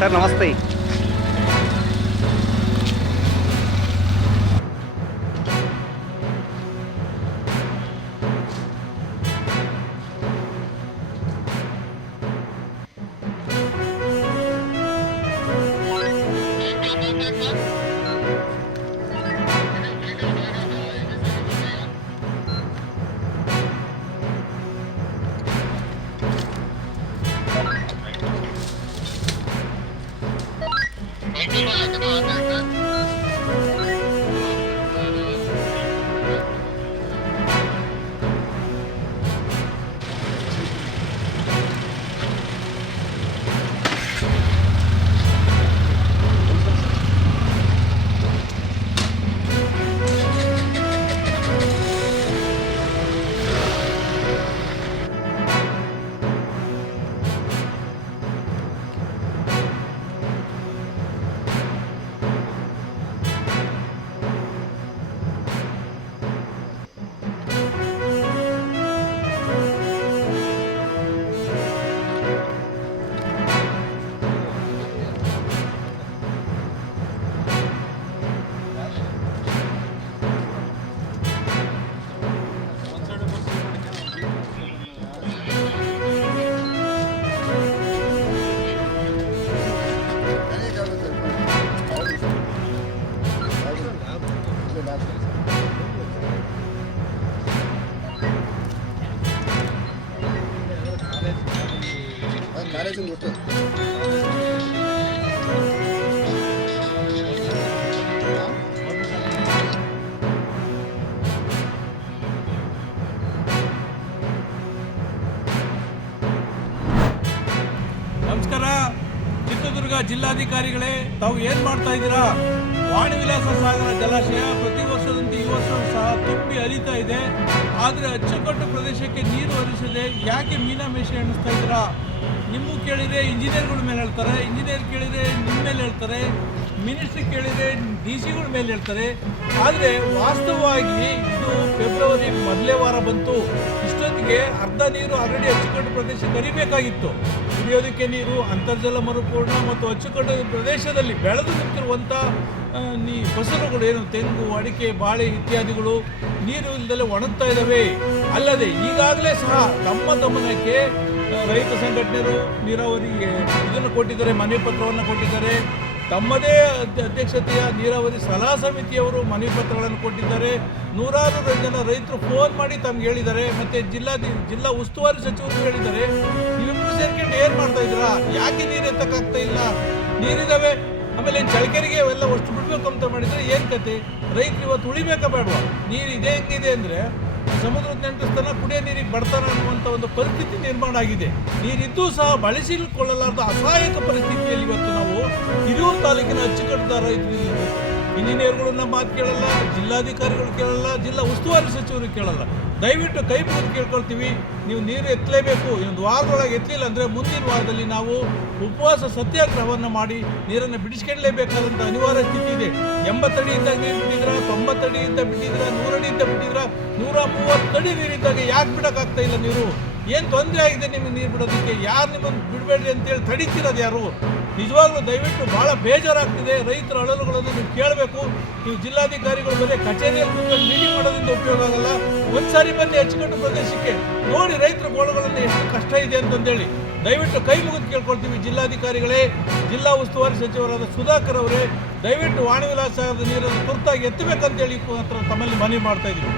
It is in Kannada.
सर नमस्ते। ನಮಸ್ಕಾರ. ಚಿತ್ರದುರ್ಗ ಜಿಲ್ಲಾಧಿಕಾರಿಗಳೇ, ತಾವು ಏನು ಮಾಡ್ತಾ ಇದ್ದೀರಾ? ವಾಣಿ ವಿಲಾಸ ಸಾಗರ ಜಲಾಶಯ ಪ್ರತಿ ವರ್ಷದಂತೆ ಈ ವರ್ಷ ಸಹ ತುಂಬಿ ಹರಿತಾ ಇದೆ. ಆದರೆ ಅಚ್ಚುಕಟ್ಟು ಪ್ರದೇಶಕ್ಕೆ ನೀರು ಹರಿಸದೆ ಯಾಕೆ ಮೀನಾಮೇಷ ಎಣಿಸ್ತಾ ಇದ್ದೀರಾ? ನಿಮಗೂ ಕೇಳಿದರೆ ಇಂಜಿನಿಯರ್ಗಳ ಮೇಲೆ ಹೇಳ್ತಾರೆ, ಇಂಜಿನಿಯರ್ ಕೇಳಿದರೆ ನಿಮ್ಮ ಮೇಲೆ ಹೇಳ್ತಾರೆ, ಮಿನಿಸ್ಟ್ರಿ ಕೇಳಿದರೆ DC ಗಳ ಮೇಲೆ ಹೇಳ್ತಾರೆ. ಆದರೆ ವಾಸ್ತವವಾಗಿ ಇದು ಫೆಬ್ರವರಿ ಮೊದಲೇ ವಾರ ಬಂತು. ಇಷ್ಟೊತ್ತಿಗೆ ಅರ್ಧ ನೀರು ಆಲ್ರೆಡಿ ಅಚ್ಚುಕಟ್ಟು ಪ್ರದೇಶಕ್ಕೆ ಹರಿಬೇಕಾಗಿತ್ತು. ಕುಡಿಯೋದಕ್ಕೆ ನೀರು, ಅಂತರ್ಜಲ ಮರುಪೂರ್ಣ ಮತ್ತು ಅಚ್ಚುಕಟ್ಟು ಪ್ರದೇಶದಲ್ಲಿ ಬೆಳೆದು ನಿಂತಿರುವಂಥ ಫಸಲುಗಳು ಏನು ತೆಂಗು, ಅಡಿಕೆ, ಬಾಳೆ ಇತ್ಯಾದಿಗಳು ನೀರು ಇಲ್ಲದಲ್ಲೇ ಒಣಗ್ತಾ ಇದ್ದಾವೆ. ಅಲ್ಲದೆ ಈಗಾಗಲೇ ಸಹ ತಮ್ಮ ಗಮನಕ್ಕೆ ರೈತ ಸಂಘಟನೆಗಳು ನೀರಾವರಿಗೆ ಇದನ್ನು ಕೊಟ್ಟಿದ್ದಾರೆ, ಮನವಿ ಪತ್ರವನ್ನು ಕೊಟ್ಟಿದ್ದಾರೆ. ತಮ್ಮದೇ ಅಧ್ಯಕ್ಷತೆಯ ನೀರಾವರಿ ಸಲಹಾ ಸಮಿತಿಯವರು ಮನವಿ ಪತ್ರಗಳನ್ನು ಕೊಟ್ಟಿದ್ದಾರೆ. ನೂರಾರು ಜನ ರೈತರು ಫೋನ್ ಮಾಡಿ ತಮ್ಗೆ ಹೇಳಿದ್ದಾರೆ. ಮತ್ತು ಜಿಲ್ಲಾ ಉಸ್ತುವಾರಿ ಸಚಿವರು ಹೇಳಿದ್ದಾರೆ. ನೀವಿಬ್ಬರು ಸೇರ್ಕೊಂಡು ಏನು ಮಾಡ್ತಾ ಇದ್ದೀರಾ? ಯಾಕೆ ನೀರು ಎತ್ತಕ್ಕಾಗ್ತಾ ಇಲ್ಲ? ನೀರಿದ್ದಾವೆ, ಆಮೇಲೆ ಚಳಕೆರೆಗೆ ಅವೆಲ್ಲ ಅಷ್ಟು ಬಿಡಬೇಕು ಅಂತ ಮಾಡಿದರೆ ಏನು ಕತೆ? ರೈತರು ಇವತ್ತು ಉಳಿಬೇಕಾ ಬೇಡವಾ? ನೀರು ಇದೆ ಹೆಂಗಿದೆ ಅಂದರೆ ಸಮುದ್ರದ ನೆಂಟಸ್ಥಾನ, ಕುಡಿಯೋ ನೀರಿಗೆ ಬಡತನ ಅನ್ನುವಂಥ ಒಂದು ಪರಿಸ್ಥಿತಿ ನಿರ್ಮಾಣ ಆಗಿದೆ. ನೀರಿದ್ದೂ ಸಹ ಬಳಸಿಕೊಳ್ಳಲಾರದ ಅಸಹಾಯಕ ಪರಿಸ್ಥಿತಿಯಲ್ಲಿ ಇವತ್ತು ನಾವು ಹಿರಿಯೂರು ತಾಲೂಕಿನ ಅಚ್ಚುಕಟ್ಟುದಾರ ರೈತರು ಇಂಜಿನಿಯರ್ಗಳು ನಮ್ಮ ಮಾತು ಕೇಳಲ್ಲ, ಜಿಲ್ಲಾಧಿಕಾರಿಗಳು ಕೇಳಲ್ಲ, ಜಿಲ್ಲಾ ಉಸ್ತುವಾರಿ ಸಚಿವರು ಕೇಳಲ್ಲ. ದಯವಿಟ್ಟು ಕೈ ಮುಗಿದು ಕೇಳ್ಕೊಳ್ತೀವಿ, ನೀವು ನೀರು ಎತ್ತಲೇಬೇಕು. ಇನ್ನೊಂದು ವಾರದೊಳಗೆ ಎತ್ತಲಿಲ್ಲ ಅಂದರೆ ಮುಂದಿನ ವಾರದಲ್ಲಿ ನಾವು ಉಪವಾಸ ಸತ್ಯಾಗ್ರಹವನ್ನು ಮಾಡಿ ನೀರನ್ನು ಬಿಡಿಸ್ಕೊಳ್ಳಲೇಬೇಕಾದಂಥ ಅನಿವಾರ್ಯ ಸ್ಥಿತಿ ಇದೆ. 80 ಅಡಿಯಿಂದ ನೀರು ಬಿಟ್ಟಿದ್ರ, 90 ಅಡಿಯಿಂದ ಬಿಟ್ಟಿದ್ರ, 100 ಅಡಿಯಿಂದ ಬಿಟ್ಟಿದ್ರ, 130 ಅಡಿ ನೀರಿದ್ದಾಗ ಯಾಕೆ ಬಿಡೋಕ್ಕಾಗ್ತಾ ಇಲ್ಲ ನೀರು? ಏನು ತೊಂದರೆ ಆಗಿದೆ ನಿಮಗೆ ನೀರು ಬಿಡೋದಕ್ಕೆ? ಯಾರು ನಿಮ್ಮನ್ನು ಬಿಡಬೇಡ್ರಿ ಅಂತೇಳಿ ತಡೀತಿರೋದು ಯಾರು? ನಿಜವಾಗ್ಲೂ ದಯವಿಟ್ಟು ಭಾಳ ಬೇಜಾರಾಗ್ತಿದೆ. ರೈತರ ಅಳಲುಗಳನ್ನು ನೀವು ಕೇಳಬೇಕು. ನೀವು ಜಿಲ್ಲಾಧಿಕಾರಿಗಳು ಬರೀ ಕಚೇರಿಯಲ್ಲಿ ಕೂತ್ಕೊಂಡು ಮೀಟಿಂಗ್ ಮಾಡೋದ್ರಿಂದ ಉಪಯೋಗ ಆಗಲ್ಲ. ಒಂದ್ಸಾರಿ ಬನ್ನಿ ಅಚ್ಚುಕಟ್ಟು ಪ್ರದೇಶಕ್ಕೆ, ನೋಡಿ ರೈತರ ಗೋಳುಗಳನ್ನು ಎಷ್ಟು ಕಷ್ಟ ಇದೆ ಅಂತಂದೇಳಿ. ದಯವಿಟ್ಟು ಕೈ ಮುಗಿದು ಕೇಳ್ಕೊಳ್ತೀವಿ. ಜಿಲ್ಲಾಧಿಕಾರಿಗಳೇ, ಜಿಲ್ಲಾ ಉಸ್ತುವಾರಿ ಸಚಿವರಾದ ಸುಧಾಕರ್ ಅವರೇ, ದಯವಿಟ್ಟು ವಾಣಿ ವಿಲಾಸ ಸಾಗರದ ನೀರನ್ನು ತುರ್ತಾಗಿ ಎತ್ತಬೇಕಂತೇಳಿ ತಮ್ಮಲ್ಲಿ ಮನವಿ ಮಾಡ್ತಾ ಇದ್ದೀವಿ.